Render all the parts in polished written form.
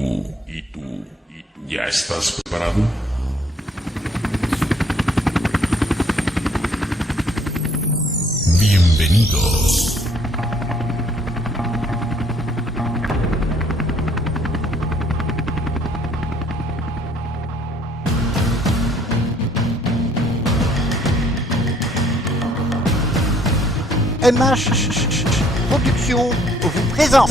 tú, ¿ya estás preparado? Bienvenidos. MH Production vous présente.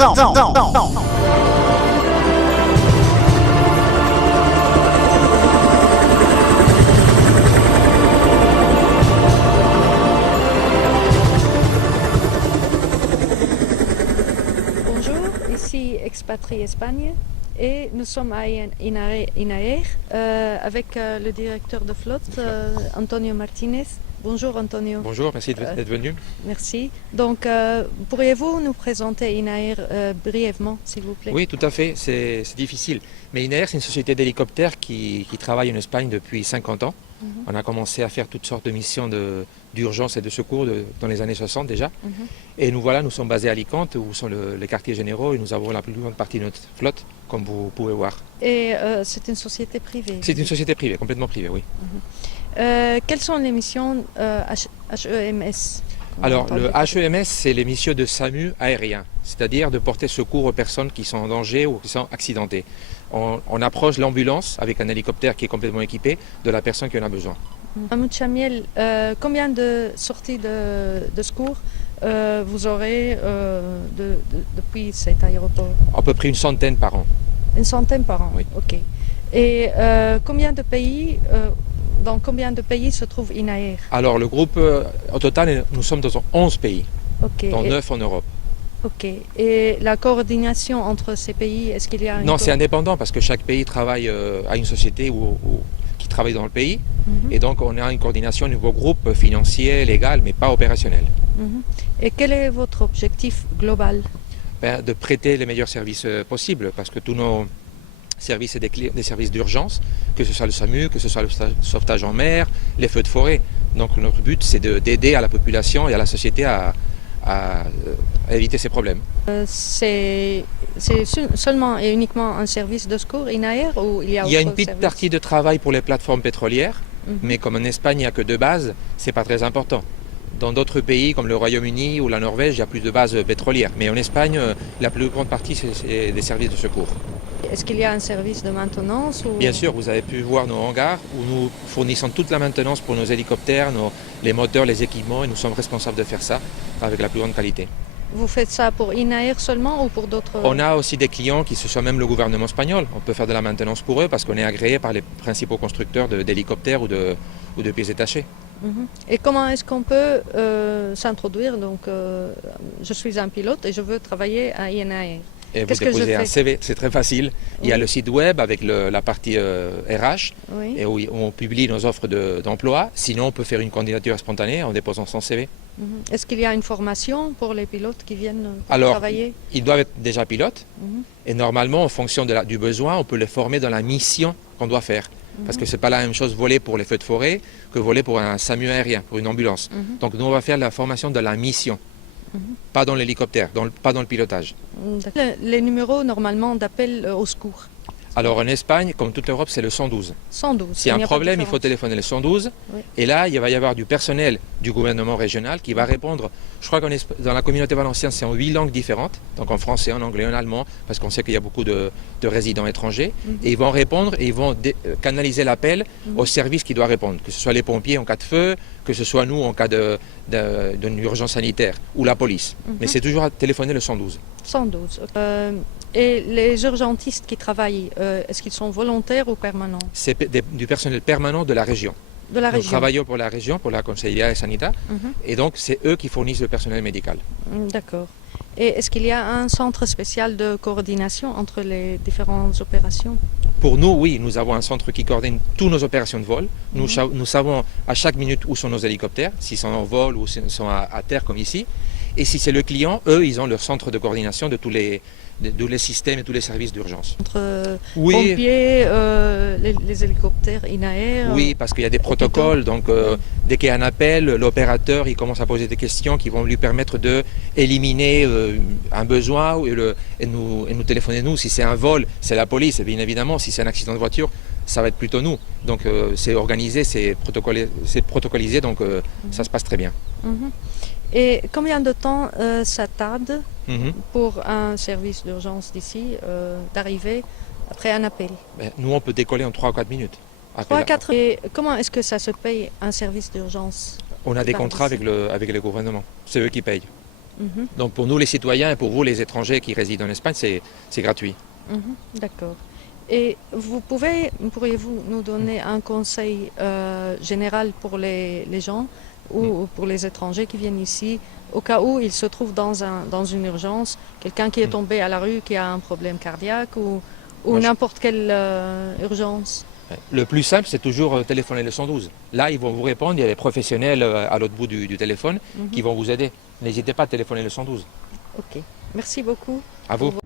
Bonjour, ici Expatrié Espagne et nous sommes à INAER avec le directeur de flotte Antonio Martinez. Bonjour Antonio. Bonjour, merci d'être venu. Merci. Donc pourriez-vous nous présenter INAER brièvement s'il vous plaît? Oui, tout à fait, c'est difficile. Mais INAER, c'est une société d'hélicoptères qui travaille en Espagne depuis 50 ans. On a commencé à faire toutes sortes de missions d'urgence et de secours dans les années 60 déjà. Et nous sommes basés à Alicante, où sont les quartiers généraux, et nous avons la plus grande partie de notre flotte, comme vous pouvez voir. Et c'est une société privée? C'est une société privée, complètement privée, oui. Quelles sont les missions HEMS? Alors, le HEMS, c'est les missions de SAMU aérien, c'est-à-dire de porter secours aux personnes qui sont en danger ou qui sont accidentées. On approche l'ambulance avec un hélicoptère qui est complètement équipé de la personne qui en a besoin. Mahmoud Chamiel, combien de sorties de secours vous aurez depuis cet aéroport? À peu près une centaine par an. Une centaine par an? Oui. Ok. Et dans combien de pays se trouve INAER? Alors le groupe, au total, nous sommes dans 11 pays, dont 9 en Europe. Ok. Et la coordination entre ces pays, est-ce qu'il y a Non, c'est indépendant parce que chaque pays travaille à une société qui travaille dans le pays. Et donc on a une coordination au niveau groupe financier, légal, mais pas opérationnel. Et quel est votre objectif global? De prêter les meilleurs services possibles parce que tous nos services, c'est des services d'urgence, que ce soit le SAMU, que ce soit le sauvetage en mer, les feux de forêt. Donc notre but, c'est d'aider à la population et à la société à éviter ces problèmes. C'est seulement et uniquement un service de secours INAER ou il y a Il y a une petite partie de travail pour les plateformes pétrolières, mais comme en Espagne, il n'y a que 2 bases, c'est pas très important. Dans d'autres pays comme le Royaume-Uni ou la Norvège, il y a plus de bases pétrolières. Mais en Espagne, la plus grande partie, c'est des services de secours. Est-ce qu'il y a un service de maintenance ou... Bien sûr, vous avez pu voir nos hangars où nous fournissons toute la maintenance pour nos hélicoptères, les moteurs, les équipements, et nous sommes responsables de faire ça avec la plus grande qualité. Vous faites ça pour INAER seulement ou pour d'autres? On a aussi des clients qui sont même le gouvernement espagnol. On peut faire de la maintenance pour eux parce qu'on est agréé par les principaux constructeurs d'hélicoptères ou de pièces détachées. Et comment est-ce qu'on peut s'introduire? Donc, je suis un pilote et je veux travailler à INAER. Et vous déposez un CV, c'est très facile. Il y a le site web avec la partie RH et où on publie nos offres d'emploi. Sinon, on peut faire une candidature spontanée en déposant son CV. Est-ce qu'il y a une formation pour les pilotes qui viennent travailler? Alors, ils doivent être déjà pilotes. Et normalement, en fonction du besoin, on peut les former dans la mission qu'on doit faire. Parce que ce n'est pas la même chose voler pour les feux de forêt que voler pour un SAMU aérien, pour une ambulance. Donc nous, on va faire la formation de la mission, pas dans l'hélicoptère, pas dans le pilotage. Les numéros normalement d'appel au secours? Alors en Espagne, comme toute l'Europe, c'est le 112. 112. S'il y a un problème, il faut téléphoner le 112. Oui. Et là, il va y avoir du personnel du gouvernement régional qui va répondre. Je crois que dans la communauté valencienne, c'est en 8 langues différentes. Donc en français, en anglais, en allemand, parce qu'on sait qu'il y a beaucoup de résidents étrangers. Et ils vont répondre et ils vont canaliser l'appel au service qui doit répondre. Que ce soit les pompiers en cas de feu, que ce soit nous en cas d'une urgence sanitaire ou la police. Mais c'est toujours à téléphoner le 112. 112. Et les urgentistes qui travaillent, est-ce qu'ils sont volontaires ou permanents? C'est du personnel permanent de la région. De la région. Nous travaillons pour la région, pour la Conseillería de Sanidad, et donc c'est eux qui fournissent le personnel médical. D'accord. Et est-ce qu'il y a un centre spécial de coordination entre les différentes opérations? Pour nous, oui, nous avons un centre qui coordonne toutes nos opérations de vol. Nous savons à chaque minute où sont nos hélicoptères, s'ils sont en vol ou s'ils sont à terre comme ici. Et si c'est le client, eux, ils ont leur centre de coordination de tous les de tous les systèmes et tous les services d'urgence. Entre Oui, pompiers, les hélicoptères INAER. oui, parce qu'il y a des protocoles. Donc, dès qu'il y a un appel, l'opérateur il commence à poser des questions qui vont lui permettre d'éliminer un besoin et nous téléphoner nous. Si c'est un vol, c'est la police, bien évidemment. Si c'est un accident de voiture, ça va être plutôt nous. Donc, c'est organisé, c'est protocolisé, donc ça se passe très bien. Mhm. Et combien de temps ça tarde Mhm. pour un service d'urgence d'ici d'arriver après un appel? Ben, nous, on peut décoller en 3 ou 4 minutes. Après, 3 4. Et comment est-ce que ça se paye un service d'urgence? on a des Par contrats ici. avec le gouvernement. C'est eux qui payent. Mhm, Donc, pour nous, les citoyens, et pour vous, les étrangers qui résident en Espagne, c'est gratuit. mhm, d'accord. Et pourriez-vous nous donner un conseil général pour les gens ou pour les étrangers qui viennent ici, au cas où ils se trouvent dans une urgence, quelqu'un qui est tombé à la rue, qui a un problème cardiaque ou Moi, je- n'importe quelle urgence? Le plus simple, c'est toujours téléphoner le 112. Là, ils vont vous répondre. Il y a des professionnels à l'autre bout du téléphone Mhm. qui vont vous aider. N'hésitez pas à téléphoner le 112. Ok, merci beaucoup. À vous. Pour